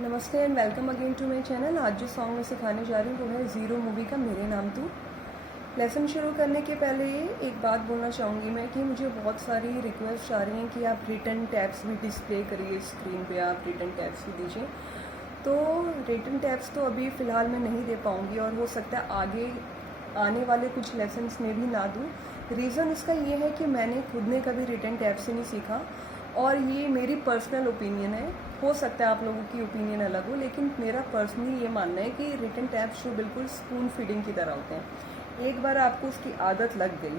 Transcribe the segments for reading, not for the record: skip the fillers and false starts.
नमस्ते and welcome again to my channel. आज जो सॉन्ग मैं सिखाने जा रही हूँ वो है ज़ीरो मूवी का मेरे नाम तू। लेसन शुरू करने के पहले एक बात बोलना चाहूँगी मैं कि मुझे बहुत सारी रिक्वेस्ट आ रही हैं कि आप रिटन टैब्स भी डिस्प्ले करिए स्क्रीन पे, आप रिटन टैब्स भी दीजिए। तो रिटन टैब्स तो अभी फ़िलहाल मैं नहीं दे पाऊँगी और हो सकता है आगे आने वाले कुछ लेसन्स में भी ना दूँ। रीज़न इसका ये है कि मैंने खुद ने कभी रिटन टैब से नहीं सीखा और ये मेरी पर्सनल ओपिनियन है। हो सकता है आप लोगों की ओपिनियन अलग हो, लेकिन मेरा पर्सनली ये मानना है कि रिटन टैब्स जो बिल्कुल स्पून फीडिंग की तरह होते हैं। एक बार आपको उसकी आदत लग गई,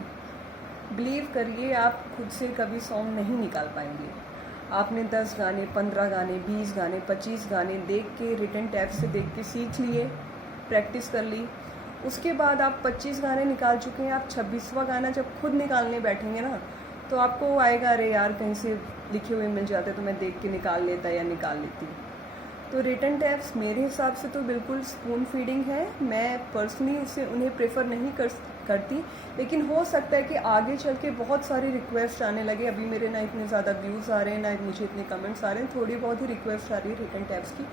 बिलीव करिए आप खुद से कभी सॉन्ग नहीं निकाल पाएंगे। आपने 10 गाने, 15 गाने, 20 गाने, 25 गाने देख के रिटन टैब से देख के सीख लिए, प्रैक्टिस कर ली। उसके बाद आप 25 गाने निकाल चुके हैं, आप 26वां गाना जब खुद निकालने बैठेंगे ना तो आपको आएगा अरे यार कहीं से लिखे हुए मिल जाते तो मैं देख के निकाल लेता या निकाल लेती। तो रिटन टैब्स मेरे हिसाब से तो बिल्कुल स्पून फीडिंग है। मैं पर्सनली उन्हें प्रेफर नहीं करती, लेकिन हो सकता है कि आगे चल के बहुत सारी रिक्वेस्ट आने लगे। अभी मेरे ना इतने ज़्यादा व्यूज़ आ रहे हैं, ना मुझे इतने कमेंट्स आ रहे हैं, थोड़ी बहुत ही रिक्वेस्ट आ रही है रिटन टैब्स की।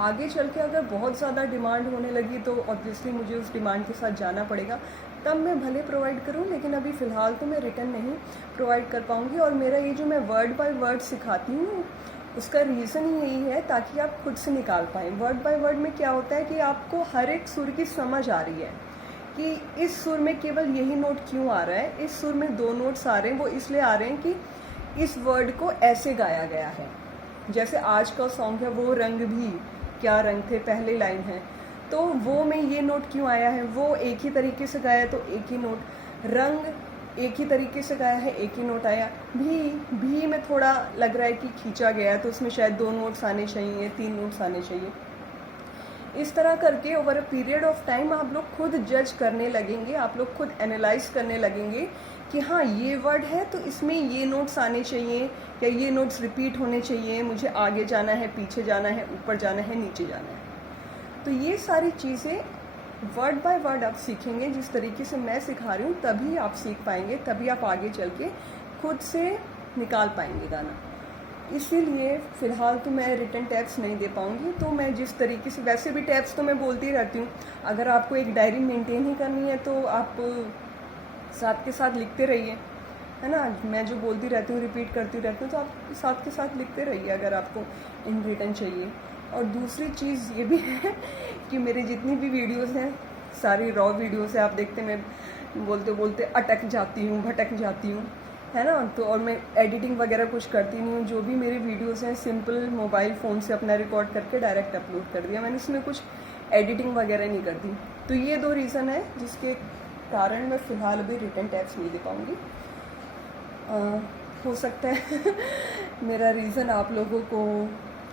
आगे चल के अगर बहुत ज़्यादा डिमांड होने लगी तो ऑब्वियसली मुझे उस डिमांड के साथ जाना पड़ेगा, तब मैं भले प्रोवाइड करूं, लेकिन अभी फ़िलहाल तो मैं रिटन नहीं प्रोवाइड कर पाऊंगी। और मेरा ये जो मैं वर्ड बाय वर्ड सिखाती हूँ उसका रीज़न ही यही है ताकि आप खुद से निकाल पाएँ। वर्ड बाय वर्ड में क्या होता है कि आपको हर एक सुर की समझ आ रही है कि इस सुर में केवल यही नोट क्यों आ रहा है, इस सुर में 2 नोट्स आ रहे हैं, वो इसलिए आ रहे हैं कि इस वर्ड को ऐसे गाया गया है। जैसे आज का सॉन्ग है वो रंग भी क्या रंग थे, पहले लाइन है, तो वो में ये नोट क्यों आया है, वो एक ही तरीके से गाया तो एक ही नोट, रंग एक ही तरीके से गाया है एक ही नोट आया। भी में थोड़ा लग रहा है कि खींचा गया है तो उसमें शायद 2 नोट्स आने चाहिए, 3 नोट्स आने चाहिए। इस तरह करके over a period of time आप लोग खुद जज करने लगेंगे, आप लोग खुद एनालाइज करने लगेंगे कि हाँ ये वर्ड है तो इसमें ये नोट्स आने चाहिए या ये नोट्स रिपीट होने चाहिए, मुझे आगे जाना है, पीछे जाना है, ऊपर जाना है, नीचे जाना है। तो ये सारी चीज़ें वर्ड बाय वर्ड आप सीखेंगे, जिस तरीके से मैं सिखा रही हूँ तभी आप सीख पाएंगे, तभी आप आगे चल के खुद से निकाल पाएंगे गाना। इसीलिए फ़िलहाल तो मैं रिटन टैब्स नहीं दे पाऊँगी। तो मैं जिस तरीके से, वैसे भी टैब्स तो मैं बोलती रहती हूँ, अगर आपको एक डायरी मेंटेन ही करनी है तो आप साथ के साथ लिखते रहिए, है ना। मैं जो बोलती रहती हूँ, रिपीट करती रहती हूँ, तो आप साथ के साथ लिखते रहिए अगर आपको इन रिटन चाहिए। और दूसरी चीज़ ये भी है कि मेरे जितनी भी वीडियोस हैं सारी रॉ वीडियोस है, आप देखते मैं बोलते बोलते अटक जाती हूँ, भटक जाती हूँ, है ना। तो और मैं एडिटिंग वगैरह कुछ करती नहीं हूँ, जो भी मेरी वीडियोस हैं सिंपल मोबाइल फ़ोन से अपना रिकॉर्ड करके डायरेक्ट अपलोड कर दिया मैंने, इसमें कुछ एडिटिंग वगैरह नहीं करती। तो ये 2 रीज़न है जिसके कारण मैं फ़िलहाल अभी रिटन टैब्स नहीं दे पाऊँगी। हो सकता है मेरा रीज़न आप लोगों को,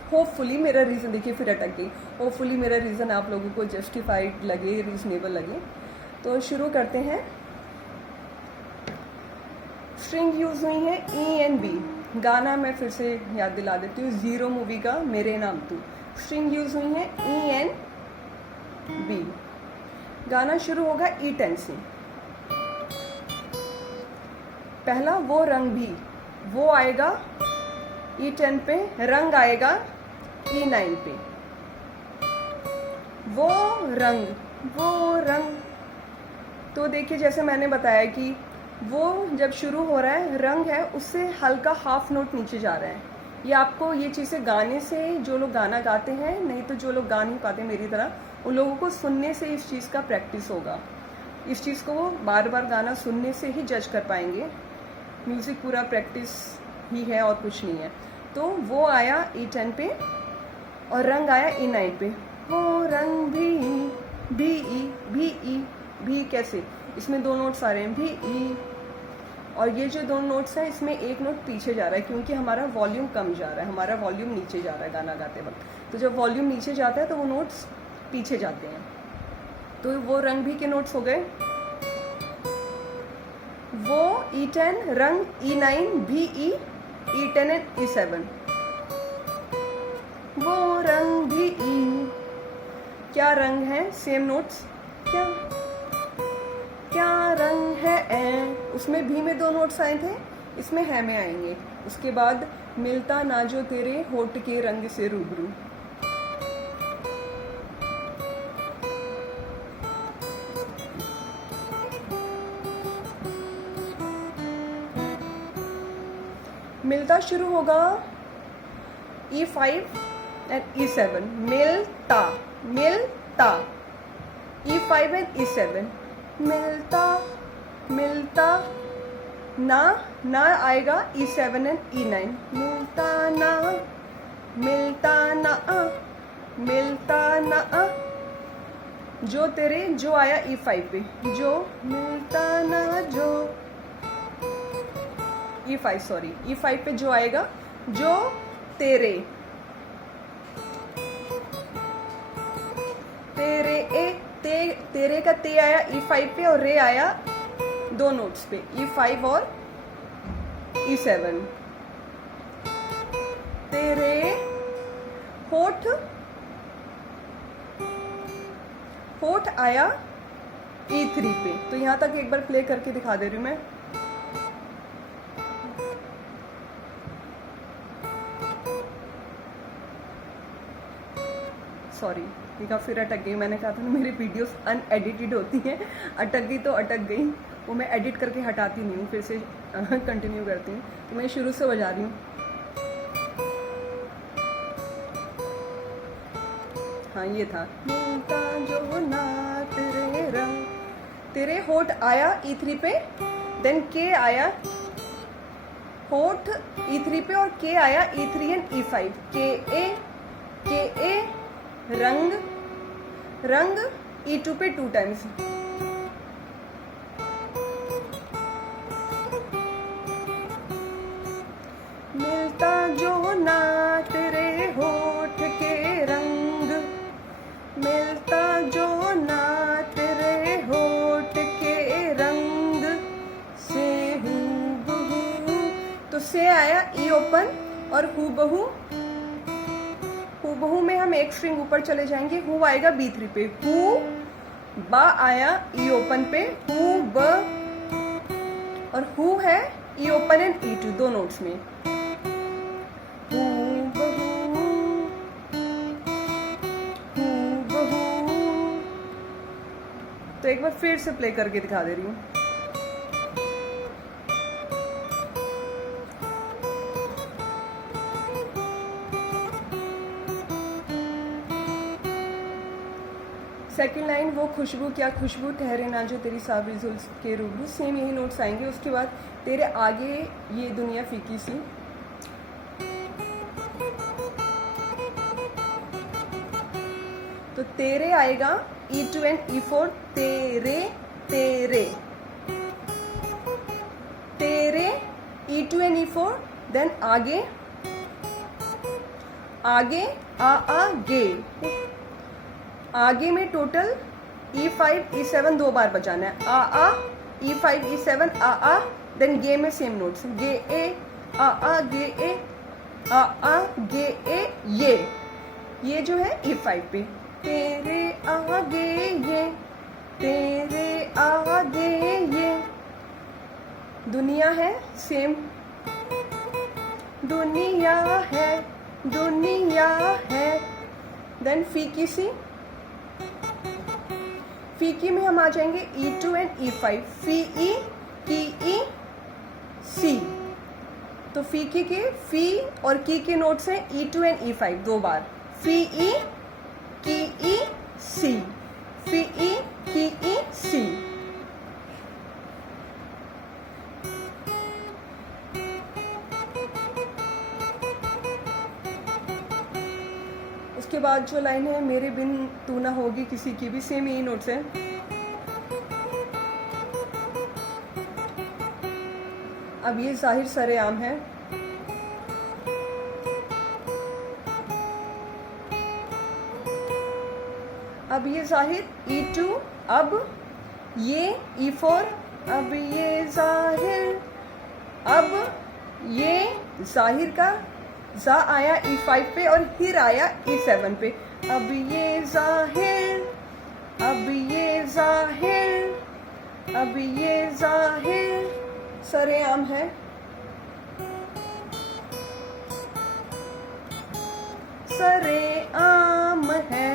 होपफुली मेरा रीज़न, देखिए फिर अटक गई, होपफुली मेरा रीज़न आप लोगों को जस्टिफाइड लगे, रीज़नेबल लगे। तो शुरू करते हैं। स्ट्रिंग यूज़ हुई है ई एंड बी। गाना मैं फिर से याद दिला देती हूँ, ज़ीरो मूवी का मेरे नाम तू। स्ट्रिंग यूज़ हुई है ई एंड बी। गाना शुरू होगा E10 से। पहला वो रंग भी, वो आएगा E10 पे, रंग आएगा E9 पे। वो रंग, वो रंग। तो देखिए जैसे मैंने बताया कि वो जब शुरू हो रहा है, रंग है उससे हल्का हाफ नोट नीचे जा रहा है। ये आपको ये चीज़ें गाने से, जो लोग गाना गाते हैं, नहीं तो जो लोग गा नहीं पाते मेरी तरह, उन लोगों को सुनने से इस चीज़ का प्रैक्टिस होगा। इस चीज़ को वो बार बार गाना सुनने से ही जज कर पाएंगे। म्यूज़िक पूरा प्रैक्टिस ही है और कुछ नहीं है। तो वो आया E10 पे और रंग आया E9 पे। वो रंग भी ई भी कैसे, इसमें 2 नोट्स आ रहे हैं भी ई, और ये जो 2 नोट्स हैं इसमें एक नोट पीछे जा रहा है क्योंकि हमारा वॉल्यूम कम जा रहा है, हमारा वॉल्यूम नीचे जा रहा है गाना गाते वक्त। तो जब वॉल्यूम नीचे जाता है तो वो नोट्स पीछे जाते हैं। तो वो रंग भी के नोट्स हो गए, वो E10, रंग E9, भी ई, E10 एंड E7। वो रंग भी ई, क्या रंग है, सेम नोट्स, क्या क्या रंग है ए, उसमें भी में 2 नोट्स आए थे, इसमें है में आएंगे। उसके बाद मिलता ना जो तेरे होठ के रंग से रूबरू, मिलता शुरू होगा E5 एंड E7, मिलता मिलता E5 एंड E7, मिलता मिलता ना ना आएगा E7 एंड E9, मिलता ना मिलता ना मिलता ना, जो तेरे जो आया E5 पे, जो मिलता ना जो E5 सॉरी E5 पे जो आएगा, जो तेरे तेरे तेरे का ते आया E5 पे और रे आया दो नोट्स पे E5 और E7। तेरे होठ होठ आया E3 पे। तो यहां तक एक बार प्ले करके दिखा दे रही हूं मैं। सॉरी देखा फिर अटक गई। मैंने कहा था ना मेरी वीडियोस अनएडिटेड होती हैं, अटक गई तो अटक गई, वो मैं एडिट करके हटाती नहीं हूँ, फिर से कंटिन्यू करती हूँ। तो मैं शुरू से बजा रही हूँ। हाँ ये था मिलता जो ना तेरे रंग, तेरे होठ आया E3 पे, देन के आया होठ E3 पे और के आया E3 एंड E5, के ए रंग रंग E2 पे 2 टाइम्स। मिलता जो ना तेरे होठ के रंग, मिलता जो ना तेरे होठ के रंग से हूबहू। तो से आया E ओपन और हूबहू, हूबहू में हम एक स्ट्रिंग ऊपर चले जाएंगे, हु आएगा B3 पे, हु बा आया E ओपन पे, हु ब और हु है E ओपन एंड E2 दो नोट्स में। तो एक बार फिर से प्ले करके दिखा दे रही हूँ। सेकेंड लाइन, वो खुशबू क्या खुशबू ठहरे ना जो तेरी सावरी जुल्फ के रूबरू, सेम यही नोट्स आएंगे। उसके बाद तेरे आगे ये दुनिया फीकी सी, तो तेरे आएगा E2 एंड E4, तेरे तेरे तेरे E2 एंड E4, देन आगे आगे गे, आगे में टोटल E5 E7 दो बार बजाना है, E5 E7 देन गे में सेम नोट्स, गे ए गे ए गे ए, ये जो है E5 पे, तेरे आगे ये, तेरे आगे ये, दुनिया है सेम, दुनिया है, देन फीकी सी, फीकी में हम आ जाएंगे E2 एंड E5, फी ई की ई सी। तो फीकी के फी और की के नोट्स हैं E2 एंड E5 दो बार, फी ई की ई सी, फी ई की ई सी। उसके बाद जो लाइन है, मेरे बिन तू ना होगी किसी की भी, सेम यही नोट्स है। अब ये जाहिर सरेआम है, अब ये जाहिर E2, अब ये E4, अब ये जाहिर, अब ये जाहिर का जा आया E5 पे और हिर आया E7 पे, अब ये जाहिर, अब ये जाहिर, अब ये जाहिर सरेआम है। सरेआम है,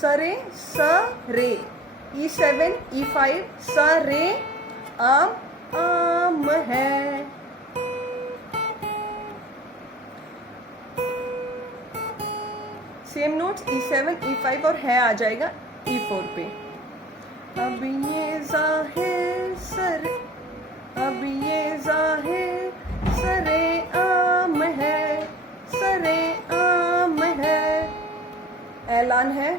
सरे सरे, E7 E5 सरे आम है। सेम नोट्स E7, E5 और है आ जाएगा E4 पे। अब ये ज़ाहिर सर, अब ये ज़ाहिर सरे आम है, सरे आम है। ऐलान है,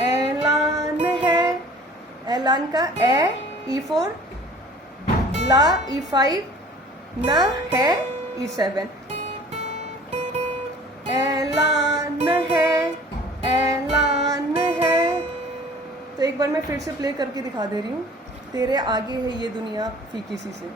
ऐलान है, ऐलान का E4, ला E5, न है E7। ऐलान है, ऐलान है। तो एक बार मैं फिर से प्ले करके दिखा दे रही हूँ। तेरे आगे है ये दुनिया फीकी सी से।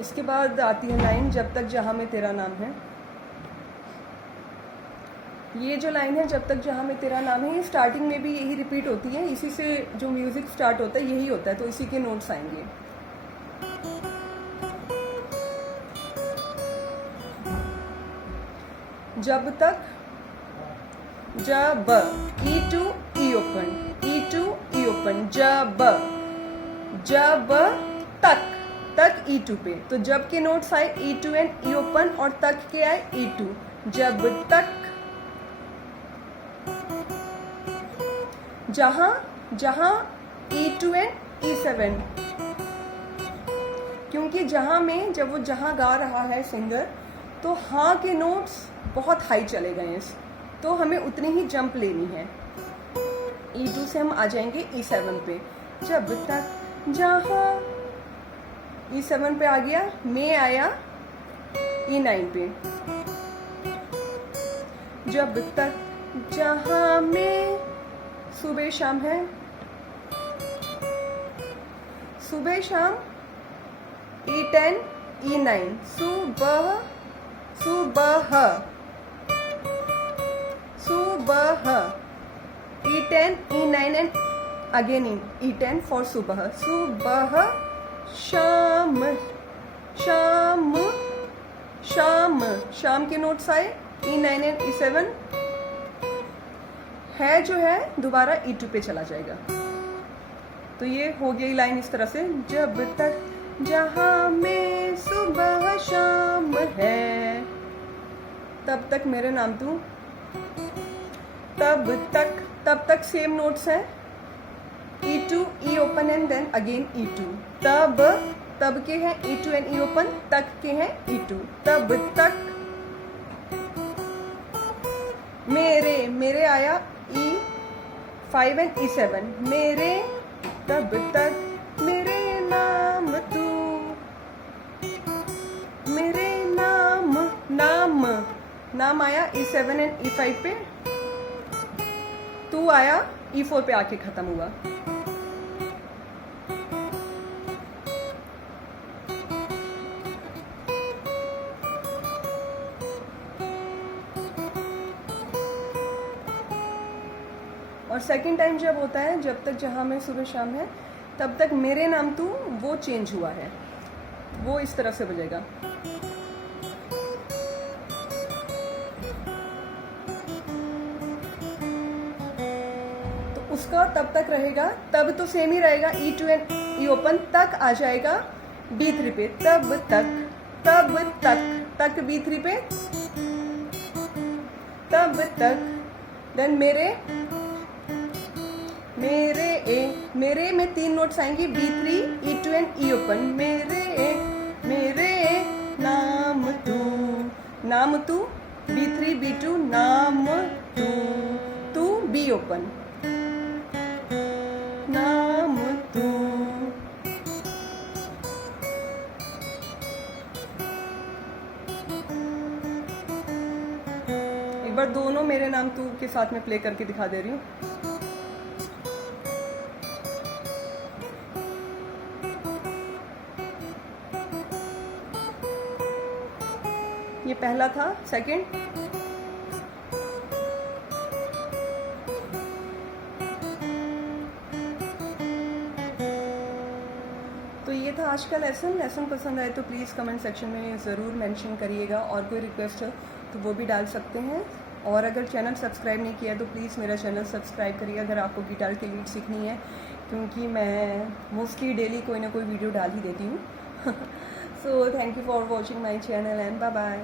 इसके बाद आती है लाइन जब तक जहां में तेरा नाम है। ये जो लाइन है जब तक जहां में तेरा नाम है, ये स्टार्टिंग में भी यही रिपीट होती है। इसी से जो म्यूजिक स्टार्ट होता है यही होता है, तो इसी के नोट्स आएंगे। जब तक, जब, E2 E open, E2 E open, जब तक, तक E2 पे। तो जब के नोट्स आए E2 एंड E ओपन और तक के आए E2। जब तक, जहां, जहां E2 एंड E7, क्योंकि जहां में जब वो जहां गा रहा है सिंगर, तो हाँ के नोट्स बहुत हाई चले गए हैं, तो हमें उतनी ही जंप लेनी है। E2 से हम आ जाएंगे E7 पे। जब तक जहां, E7 पे आ गया, में आया E9 पे। जब तक जहां में, सुबह शाम है, सुबह शाम E10 E9, सुबह, सुबह, सुबह, E10 E9 and again E10 for सुबह, सुबह, शाम, शाम, शाम, शाम के नोट्स आए E9 एंड E7। है जो है दोबारा E2 पे चला जाएगा। तो ये हो गई लाइन इस तरह से। जब तक जहां में सुबह शाम है, तब तक मेरे नाम तू, तब तक सेम नोट्स हैं, E2 E open and then again E2। तब के हैं E2 एंड E ओपन, तक के हैं E2। तब तक, मेरे आया E5 एंड E7, मेरे, तब तक मेरे नाम तू, मेरे नाम, नाम आया E7 एंड E5 पे, तू आया E4 पे आके खत्म हुआ। और सेकंड टाइम जब होता है जब तक जहां में सुबह शाम है, तब तक मेरे नाम तू, वो चेंज हुआ है, वो इस तरह से बजेगा। तो उसका तब तक रहेगा, तब तो सेम ही रहेगा, E2 एंड E ओपन, तक आ जाएगा B3 पे। तब तक B3 पे, तब तक। देन मेरे में 3 नोट्स आएंगी, B3 E2 and E open. मेरे नाम तू B3 B2, नाम तू B ओपन, नाम तू। एक बार दोनों मेरे नाम तू के साथ में प्ले करके दिखा दे रही हूँ। ये पहला था, सेकंड, तो ये था आज का लेसन पसंद आए तो प्लीज़ कमेंट सेक्शन में ज़रूर मेंशन करिएगा, और कोई रिक्वेस्ट हो तो वो भी डाल सकते हैं। और अगर चैनल सब्सक्राइब नहीं किया तो प्लीज़ मेरा चैनल सब्सक्राइब करिए अगर आपको गिटार की लीड सीखनी है, क्योंकि मैं मोस्टली डेली कोई ना कोई वीडियो डाल ही देती हूँ। So thank you for watching my channel and bye bye.